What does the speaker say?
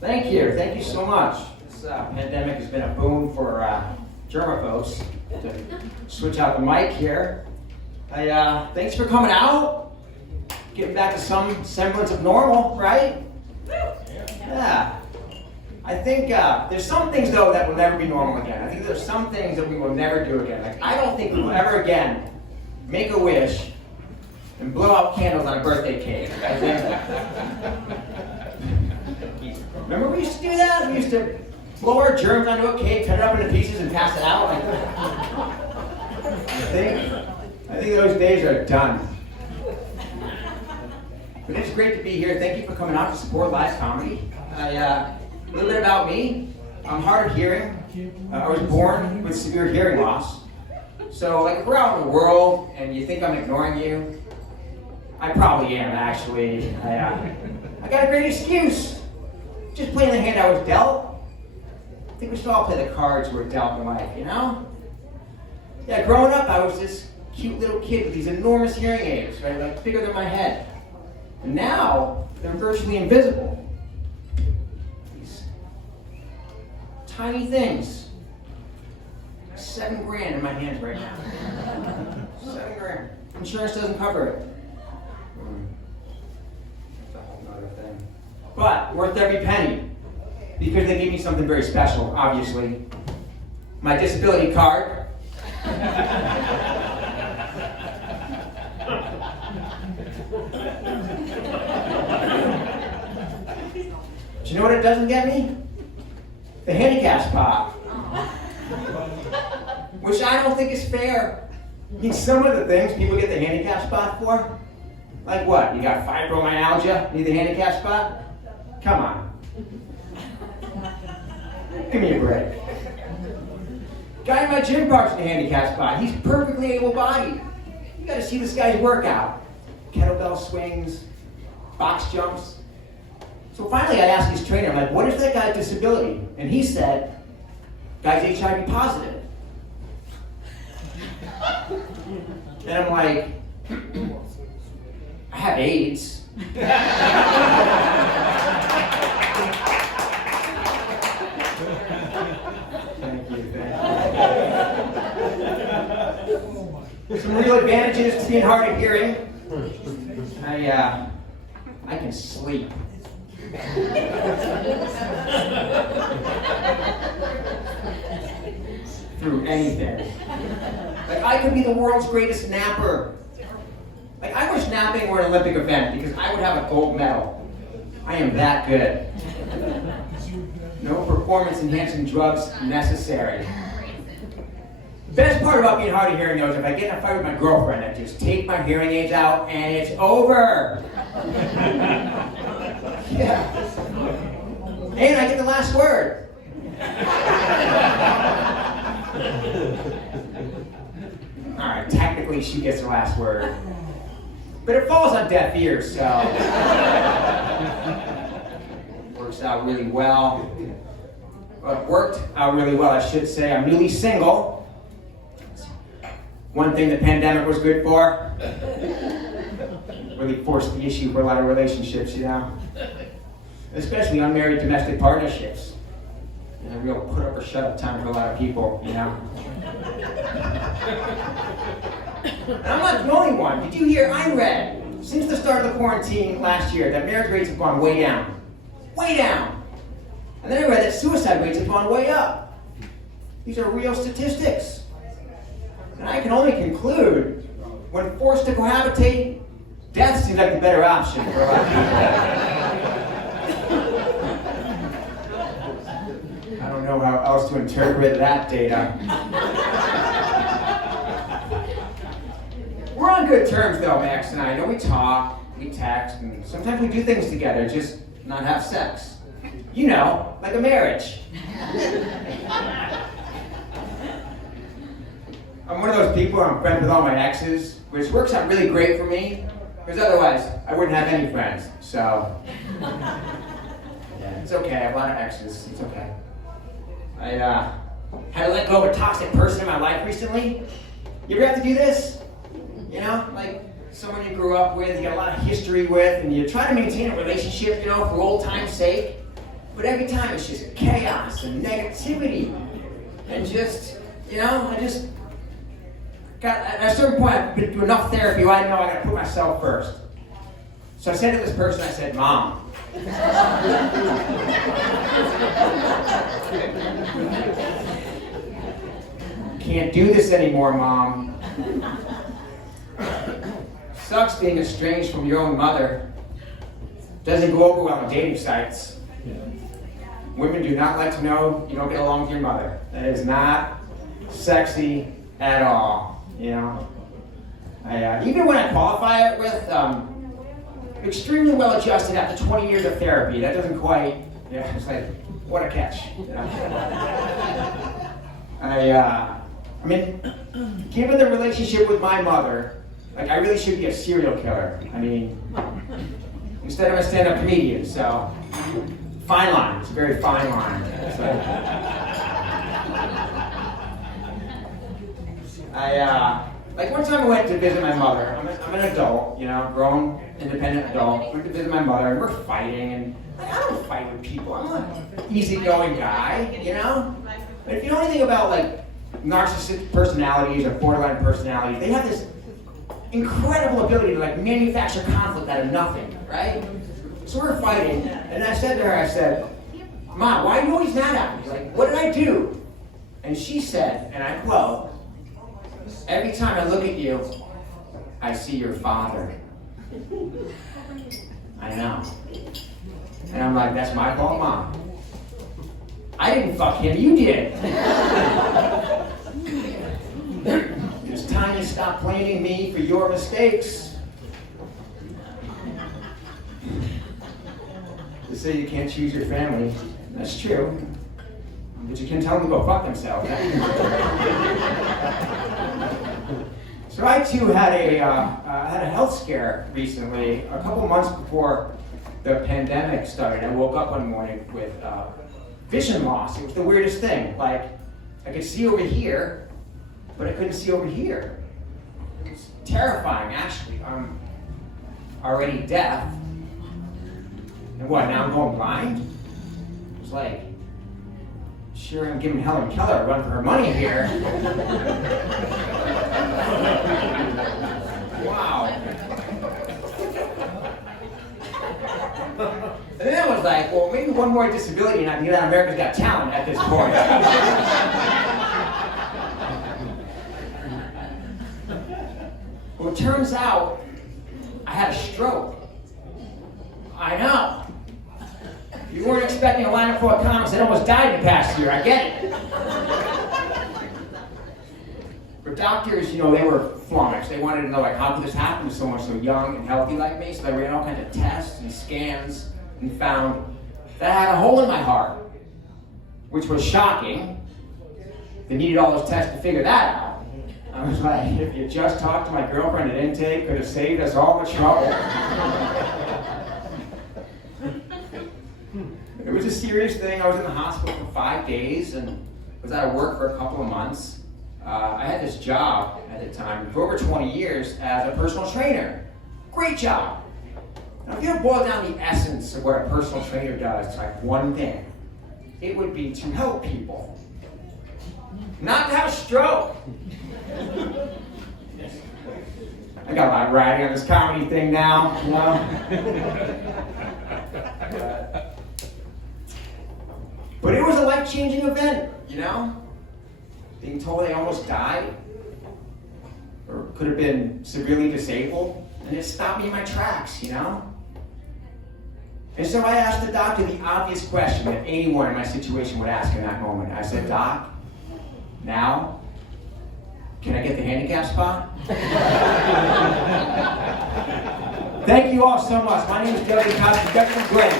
Thank you so much. This pandemic has been a boon for germaphobes to switch out the mic here. Thanks for coming out, getting back to some semblance of normal, right? Yeah. I think there's some things though that will never be normal again. I think there's some things that we will never do again. Like I don't think we will ever again make a wish and blow out candles on a birthday cake. I think. Remember we used to do that? We used to blow our germs onto a cake, cut it up into pieces, and pass it out. I think those days are done. But it's great to be here. Thank you for coming out to support live comedy. A little bit about me. I'm hard of hearing. I was born with severe hearing loss. So like if we're out in the world and you think I'm ignoring you, I probably am actually. I got a great excuse. Just playing the hand I was dealt. I think we should all play the cards we're dealt in life, you know? Yeah, growing up, I was this cute little kid with these enormous hearing aids, right? Like bigger than my head. And now, they're virtually invisible. These tiny things. $7,000 in my hands right now. $7,000. Insurance doesn't cover it. That's a whole nother thing. But worth every penny, because they gave me something very special, obviously. My disability card. Do you know what it doesn't get me? The handicap spot. Which I don't think is fair. I mean, some of the things people get the handicap spot for, like what? You got fibromyalgia, need the handicap spot? Come on. Give me a break. Guy in my gym parks in the handicap spot. He's perfectly able-bodied. You gotta see this guy's workout. Kettlebell swings, box jumps. So finally I asked his trainer, I'm like, what is that guy's disability? And he said, guy's HIV positive. And I'm like, I have AIDS. Some real advantages to being hard of hearing. I can sleep. Through anything. Like I could be the world's greatest napper. Like I wish napping were an Olympic event because I would have a gold medal. I am that good. No performance enhancing drugs necessary. The best part about being hard of hearing though is if I get in a fight with my girlfriend, I just take my hearing aids out and it's over. Yeah. And I get the last word. Alright, technically she gets the last word. But it falls on deaf ears, so works out really well. Well, it worked out really well, I should say. I'm newly single. One thing the pandemic was good for, really forced the issue for a lot of relationships, you know? Especially unmarried domestic partnerships. And a real put up or shut up time for a lot of people, you know? And I'm not the only one. Did you hear? I read, since the start of the quarantine last year, that marriage rates have gone way down. Way down. And then I read that suicide rates have gone way up. These are real statistics. And I can only conclude, when forced to cohabitate, death seems like the better option for a lot of people. I don't know how else to interpret that data. We're on good terms though, Max and I. I know we talk, we text, and sometimes we do things together, just not have sex. You know, like a marriage. I'm one of those people, I'm friends with all my exes, which works out really great for me, because otherwise I wouldn't have any friends, so. Yeah, it's okay, I have a lot of exes, it's okay. I had to let go of a toxic person in my life recently. You ever have to do this? You know, like someone you grew up with, you got a lot of history with, and you try to maintain a relationship, you know, for old time's sake. But every time it's just chaos and negativity. And just, I just got, at a certain point, I've been through enough therapy where I know I gotta put myself first. So I said to this person, I said, Mom. Can't do this anymore, Mom. Sucks being estranged from your own mother. Doesn't go over well on dating sites. Women do not like to know you don't get along with your mother. That is not sexy at all, even when I qualify it with extremely well-adjusted after 20 years of therapy, that doesn't quite, it's like, what a catch. Given the relationship with my mother, I really should be a serial killer. Instead I'm a stand-up comedian, so fine line. It's a very fine line. One time I went to visit my mother. I'm an adult, grown, independent adult. Went to visit my mother, and we're fighting, and I don't fight with people. I'm an easygoing guy, But if you know anything about narcissistic personalities or borderline personalities, they have this incredible ability to manufacture conflict out of nothing, right? So we're fighting, and I said to her, Mom, why are you always mad at me? She's like, what did I do? And she said, and I quote, every time I look at you, I see your father. I know. And I'm like, that's my fault, Mom. I didn't fuck him, you did. It's time you stop blaming me for your mistakes. They say you can't choose your family. That's true. But you can tell them to go fuck themselves. So I too had a health scare recently, a couple months before the pandemic started. I woke up one morning with vision loss. It was the weirdest thing. I could see over here, but I couldn't see over here. It was terrifying, actually. I'm already deaf. And what, now I'm going blind? It was like, sure, I'm giving Helen Keller a run for her money here. Wow. And then I was like, well, maybe one more disability and I'd be on America's Got Talent at this point. Well, it turns out I had a stroke. I know. You weren't expecting a lineup full of comics that almost died in the past year, I get it. But doctors, they were flummoxed. They wanted to know, how could this happen to someone so young and healthy like me? So they ran all kinds of tests and scans and found that I had a hole in my heart, which was shocking. They needed all those tests to figure that out. I was like, if you just talked to my girlfriend at intake, could have saved us all the trouble. It was a serious thing. I was in the hospital for 5 days and was out of work for a couple of months. I had this job at the time for over 20 years as a personal trainer. Great job. Now, if you had boiled down the essence of what a personal trainer does to one thing, it would be to help people. Not to have a stroke. I got a lot riding on this comedy thing now, But it was a life-changing event, Being told I almost died, or could have been severely disabled, and it stopped me in my tracks, And so I asked the doctor the obvious question that anyone in my situation would ask in that moment. I said, Doc, now, can I get the handicap spot? Thank you all so much. My name is Dudley Cox. Great.